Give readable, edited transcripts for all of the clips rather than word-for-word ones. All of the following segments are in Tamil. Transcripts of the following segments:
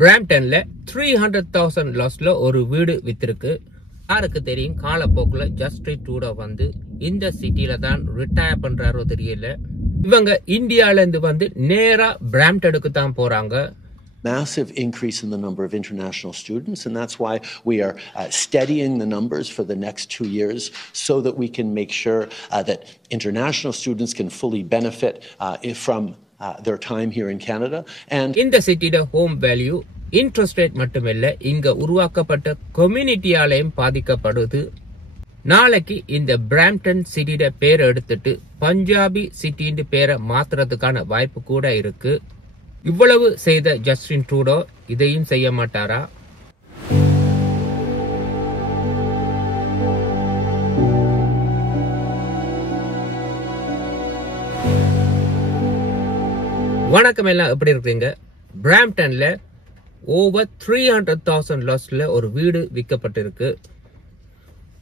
பிராம்டன்ல 300,000 லாஸ்ல ஒரு வீடு வித்திருக்கு. யாருக்கு தெரியும் காலப்போக்குல ஜஸ்டின் ட்ரூடோ வந்து இந்த சிட்டில தான் ரிட்டையர் பண்றாரோ தெரியல. இவங்க இந்தியால இருந்து வந்து நேரா பிராம்டனுக்கு தான் போறாங்க. Massive increase in the number of international students, and that's why we are steadying the numbers for the next 2 years so that we can make sure that international students can fully benefit from their time here in Canada. And இந்த சிட்டியோட ஹோம் வேல்யூ இன்ட்ரெஸ்ட் ரேட் மட்டுமில்ல, இங்க உருவாக்கப்பட்ட கம்யூனிட்டியாலையும் பாதிக்கப்படுது. நாளைக்கு இந்த பிராம்டன் சிட்டியோட பேரை எடுத்துட்டு பஞ்சாபி சிட்டின்னு பேரை மாத்துறதுக்கான வாய்ப்பு கூட இருக்கு. இவ்வளவு செய்த ஜஸ்டின் ட்ரூடோ இதையும் செய்ய மாட்டாரா? வணக்கம், எல்லாம் எப்படி இருக்கீங்க? பிராம்டன்ல ஓவர் 300,000 லாஸ்ல ஒரு வீடு விற்கப்பட்டிருக்கு.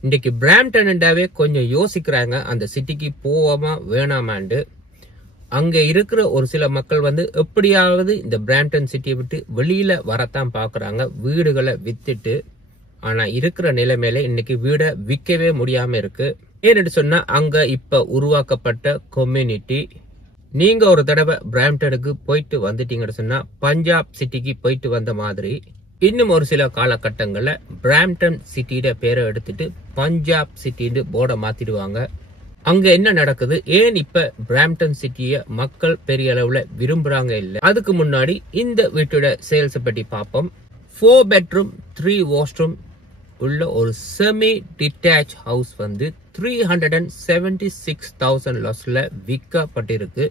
இன்னைக்கு பிராம்டன்டாவே கொஞ்சம் யோசிக்கிறாங்க அந்த சிட்டிக்கு போவாமா வேணாமாண்டு. அங்க இருக்கிற ஒரு சில மக்கள் வந்து எப்படியாவது இந்த பிராம்டன் சிட்டியை விட்டு வெளியில வரத்தான் பாக்குறாங்க, வீடுகளை வித்துட்டு. ஆனா இருக்கிற நிலைமையில இன்னைக்கு வீடை விற்கவே முடியாம இருக்கு. ஏன்னு சொன்னா அங்க இப்ப உருவாக்கப்பட்ட கம்யூனிட்டி. நீங்க ஒரு தடவை பிராம்டனுக்கு போயிட்டு வந்துட்டீங்கன்னு சொன்னா பஞ்சாப் சிட்டிக்கு போயிட்டு வந்த மாதிரி இன்னும் ஒரு சில காலகட்டங்கள்ல பிராம்டன் சிட்டியோட பேரை எடுத்துட்டு பஞ்சாப் சிட்டின்னு போர்டை மாத்திடுவாங்க. அங்க என்ன நடக்குது, ஏன் இப்ப பிராம்டன் சிட்டிய மக்கள் பெரிய அளவுல விரும்புறாங்க இல்ல? அதுக்கு முன்னாடி இந்த வீட்டோட சேல்ஸ் பற்றி பார்ப்போம். 4 bedroom 3 washroom உள்ள ஒரு செமி டிட்டாச் ஹவுஸ் வந்து 376,000 லாஸ்ல விற்கப்பட்டிருக்கு.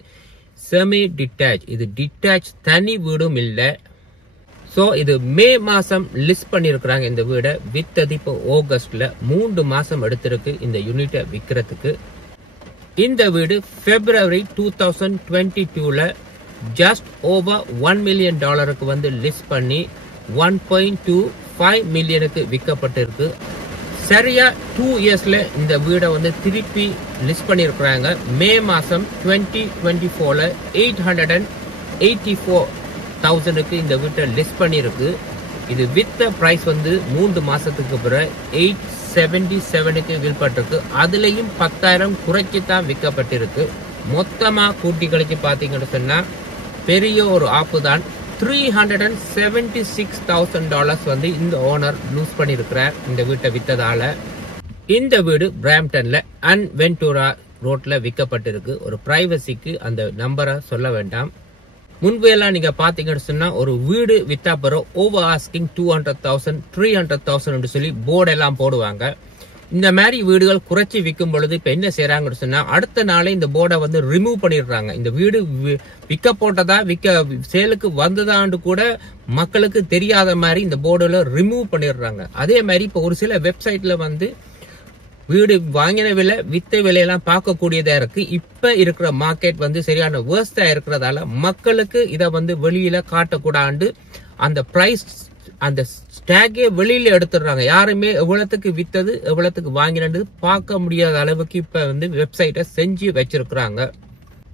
செமி டிட்டாச், இது டிட்டாச் தனி வீடும் இல்ல. சோ இது மே மாசம் லிஸ்ட் பண்ணிருக்கிறாங்க. இந்த வீடை வித்தது இப்போ ஆகஸ்ட்ல 3 மாசம் எடுத்திருக்கு இந்த யூனிட்டை விற்கிறதுக்கு. இந்த வீடு பிப்ரவரி 2022ல ஜஸ்ட் ஓவர் $1 million வந்து லிஸ்ட் பண்ணி 1.25 மில்லியனுக்கு விற்கப்பட்டிருக்கு. சரியா 2 இயர்ஸ்ல இந்த வீடை வந்து திருப்பி லிஸ்ட் பண்ணிருக்கிறாங்க. மே மாசம் 2024ல 884,000க்கு இந்த வீட்டை லிஸ்ட் பண்ணிருக்கு. இது வித்த பிரைஸ் வந்து 3 மாசத்துக்கு பிறகு 877க்கு விற்பட்டிருக்கு. அதுலயும் 10,000 குறைச்சுதான் விற்கப்பட்டிருக்கு. மொத்தமா கூட்டி கழிச்சு பாத்தீங்கன்னு சொன்னா பெரிய ஒரு ஆப்பு தான். $376,000 வந்து இந்த ஓனர் லூஸ் பண்ணிருக்கிறார் இந்த வீட்டை வித்ததால. இந்த வீடு பிராம்டன்ல அன்வென்டூரா ரோட்ல விற்கப்பட்டிருக்கு. ஒரு பிரைவசிக்கு அந்த நம்பரை சொல்ல வேண்டாம். முன்பு எல்லாம் நீங்க பாத்தீங்கன்னு சொன்னா ஒரு வீடு வித்தா பிறகு ஓவர் ஆஸ்கிங் 200,000 300,000 சொல்லி போர்டு எல்லாம் போடுவாங்க. இந்த மாதிரி வீடுகள் குறைச்சி விற்கும் பொழுது இப்ப என்ன செய்யறாங்கன்னு சொன்னா அடுத்த நாளே இந்த போர்டை வந்து ரிமூவ் பண்ணிடுறாங்க. இந்த வீடு விற்க போட்டதா சேலுக்கு வந்ததான்னு கூட மக்களுக்கு தெரியாத மாதிரி இந்த போர்டுல ரிமூவ் பண்ணிடுறாங்க. அதே மாதிரி இப்ப ஒரு சில வெப்சைட்ல வந்து வீடு வாங்கின விலை வித்த விலையெல்லாம் பார்க்கக்கூடியதா இருக்கு. இப்ப இருக்கிற மார்க்கெட் வந்து சரியான வேர்ஸ்டா இருக்கிறதால மக்களுக்கு இத வந்து வெளியில காட்டக்கூடாது. அந்த பிரைஸ் அந்த ஸ்டாக்கே வெளியில எடுத்துடுறாங்க. யாருமே எவ்வளவுக்கு வித்தது எவ்வளவுக்கு வாங்கினது பார்க்க முடியாத அளவுக்கு இப்ப வந்து வெப்சைட்டை செஞ்சு வச்சிருக்கிறாங்க.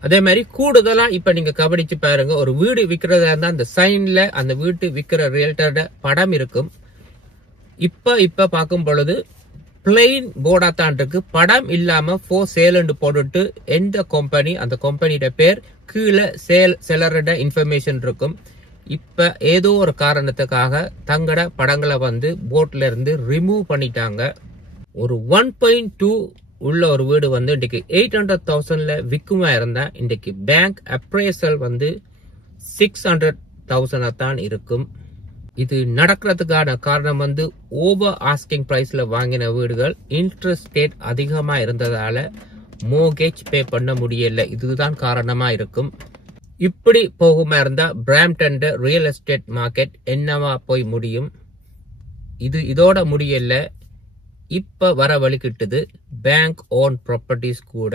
அதே மாதிரி கூடுதலா இப்ப நீங்க கவனிச்சு பாருங்க, ஒரு வீடு விற்கிறதா இருந்தா அந்த சைன்ல அந்த வீட்டு விற்கிற ரியல்டரோட படம் இருக்கும். இப்ப பார்க்கும் பொழுது பிளெயின் போர்டா தான் இருக்கு, படம் இல்லாம for sale போட்டுட்டு எந்த கம்பெனி அந்த கம்பெனியோட பேர் கீழே செலரோட இன்ஃபர்மேஷன் இருக்கும். இப்ப ஏதோ ஒரு காரணத்துக்காக தங்கட படங்களை வந்து போட்ல இருந்து ரிமூவ் பண்ணிட்டாங்க. ஒரு 1.2 உள்ள ஒரு வீடு வந்து இன்னைக்கு 800,000ல விக்குமா இருந்தா இன்னைக்கு பேங்க் அப்ரைசல் வந்து 600,000 தான் இருக்கும். இது நடக்கிறதுக்கான காரணம் வந்து ஓவர் ஆஸ்கிங் பிரைஸ்ல வாங்கின வீடுகள் இன்ட்ரெஸ்ட் ரேட் அதிகமா இருந்ததால மோர்கேஜ் பே பண்ண முடியல. இதுதான் காரணமா இருக்கும். இப்படி போகுமா இருந்தா பிராம்டன் ரியல் எஸ்டேட் மார்க்கெட் என்னவா போய் முடியும்? இதோட முடியல, இப்ப வர வழிகிட்டுது பேங்க் ஓன் ப்ராப்பர்ட்டிஸ் கூட.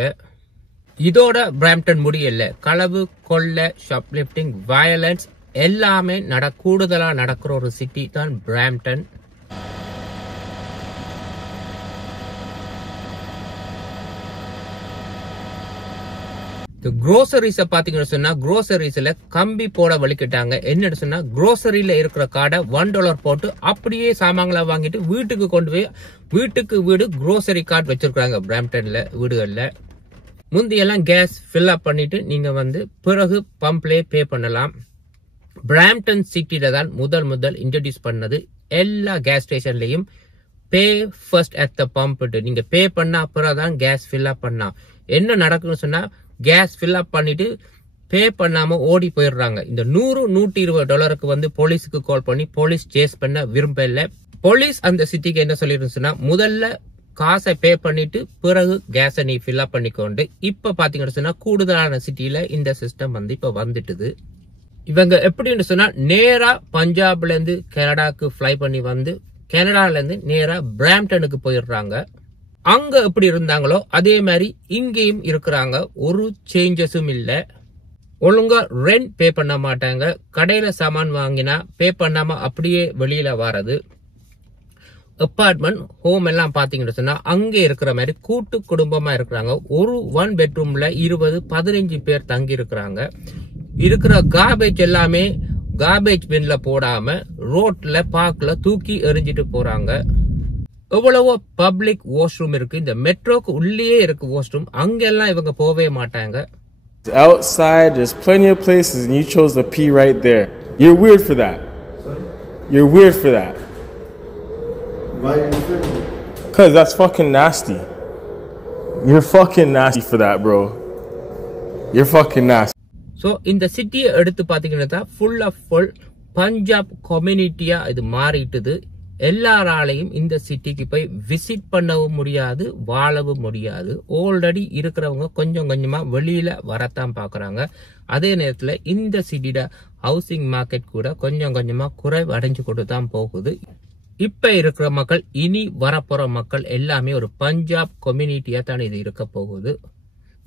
இதோட பிராம்டன் முடியல, களவு, கொள்ளை, ஷாப்லிப்டிங், வயலன்ஸ் எல்லாமே கூடுதலா நடக்கிற ஒரு சிட்டி தான் பிராம்டன். இந்த groceries பாத்தீங்கன்னு சொன்னா groceries-ல கம்பி போட வலிக்கிட்டாங்க. என்னன்னு சொன்னா grocery-ல இருக்கிற கார்டை $1 போட்டு அப்படியே சாமான்களை வாங்கிட்டு வீட்டுக்கு கொண்டு போய் வீட்டுக்கு வீடு grocery கார்டு வச்சிருக்காங்க பிராம்டன்ல வீடுகள்ல. முந்தியெல்லாம் கேஸ் ஃபில் அப் பண்ணிட்டு நீங்க வந்து பிறகு பம்ப்லே பே பண்ணலாம். பிராம்டன் சிட்டில தான் முதல் இன்ட்ரோடியூஸ் பண்ணது. எல்லா கேஸ் ஸ்டேஷன்லயும் pay first at the pump. நீங்க பே பண்ணா அப்புறம் தான் கேஸ் ஃபில் அப் பண்ணா. என்ன நடக்குன்னு சொன்னா கேஸ் ஃபில் அப் பண்ணிட்டு பே பண்ணாம ஓடி போயிடுறாங்க. இந்த $100-120 வந்து போலீஸுக்கு கால் பண்ணி போலீஸ் சேஸ் பண்ண விரும்பல. போலீஸ் அந்த சிட்டிக்கு என்ன சொல்லிருந்துச்சுன்னா முதல்ல காசை பே பண்ணிட்டு பிறகு கேஸை நீ ஃபில் அப் பண்ணிக்கொண்டு. இப்ப பாத்தீங்கன்னு சொன்னா கூடுதலான சிட்டில இந்த சிஸ்டம் வந்து இப்ப வந்துட்டுது. இவங்க எப்படின்னு சொன்னா நேரா பஞ்சாப்ல இருந்து கனடாக்கு ஃபிளை பண்ணி வந்து கனடால இருந்து நேரா பிராம்டனுக்கு போயிடுறாங்க. அங்க எப்படி இருந்தாங்களோ அதே மாதிரி இங்கேயும் இருக்கிறாங்க. ஒரு சேஞ்சஸும் இல்ல. ஒழுங்கா ரெண்ட் பே பண்ண மாட்டாங்க. கடையில சாமான் வாங்கினா பே பண்ணாம அப்படியே வெளியில வாரது. அபார்ட்மெண்ட் ஹோம் எல்லாம் பாத்தீங்கன்னு சொன்னா அங்கே இருக்கிற மாதிரி கூட்டு குடும்பமா இருக்கிறாங்க. ஒரு 1 பெட்ரூம்ல 20-15 பேர் தங்கி இருக்கிறாங்க. இருக்கிற கார்பேஜ் எல்லாமே கார்பேஜ் பின்ல போடாம ரோட்ல பார்க்ல தூக்கி எறிஞ்சிட்டு போறாங்க. எவ்வளவோ பப்ளிக் வாஷ்ரூம் இருக்கு. இந்த மெட்ரோக்கு உள்ளே இருக்கு வாஷ்ரூம். அங்கெல்லாம் இவங்க போவே மாட்டாங்க. Outside, there's plenty of places, and you chose to pee right there. You're weird for that. You're weird for that. Why are you thinking? Cause that's fucking nasty. You're fucking nasty for that, bro. You're fucking nasty. So இந்த சிட்டியை எடுத்து பாத்தீங்கன்னா ஃபுல் ஆஃப் ஃபுல் பஞ்சாப் கம்யூனிட்டியா இது மாறிட்டுது. எல்லாராலையும் இந்த சிட்டிக்கு போய் விசிட் பண்ணவும் முடியாது, வாழவும் முடியாது. ஆல்ரெடி இருக்கிறவங்க கொஞ்சம் கொஞ்சமா வெளியில வரத்தான் பாக்குறாங்க. அதே நேரத்துல இந்த சிட்டியோட ஹவுசிங் மார்க்கெட் கூட கொஞ்சம் கொஞ்சமா குறைவு அடைஞ்சு கொண்டு தான் போகுது. இப்ப இருக்கிற மக்கள் இனி வரப்போற மக்கள் எல்லாமே ஒரு பஞ்சாப் கம்யூனிட்டியா தான் இது இருக்க போகுது.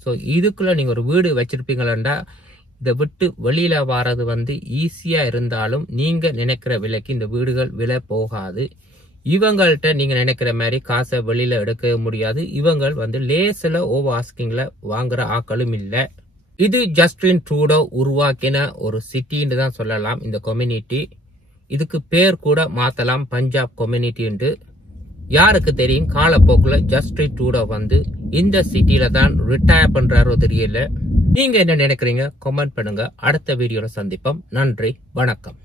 சோ இதுக்குள்ள நீங்க ஒரு வீடு வச்சிருப்பீங்களா இதை விட்டு வெளியில வாரது வந்து ஈஸியா இருந்தாலும் நீங்க நினைக்கிற விலைக்கு இந்த வீடுகள் விலை போகாது. இவங்கள்ட்ட நீங்க நினைக்கிற மாதிரி காசை வெளியில எடுக்க முடியாது. இவங்க வந்து லேசில ஓவர் ஆஸ்கிங்ல வாங்குற ஆக்களும் இல்ல. இது ஜஸ்டின் ட்ரூடோ உருவாக்கின ஒரு சிட்டின்னு தான் சொல்லலாம் இந்த கம்யூனிட்டி. இதுக்கு பேர் கூட மாத்தலாம் பஞ்சாப் கம்யூனிட்டி. யாருக்கு தெரியும் காலப்போக்குல ஜஸ்டின் ட்ரூடோ வந்து இந்த சிட்டில தான் ரிட்டையர் பண்றாரோ தெரியல. நீங்க என்ன நினைக்கிறீங்க? கமெண்ட் பண்ணுங்க. அடுத்த வீடியோல சந்திப்போம். நன்றி, வணக்கம்.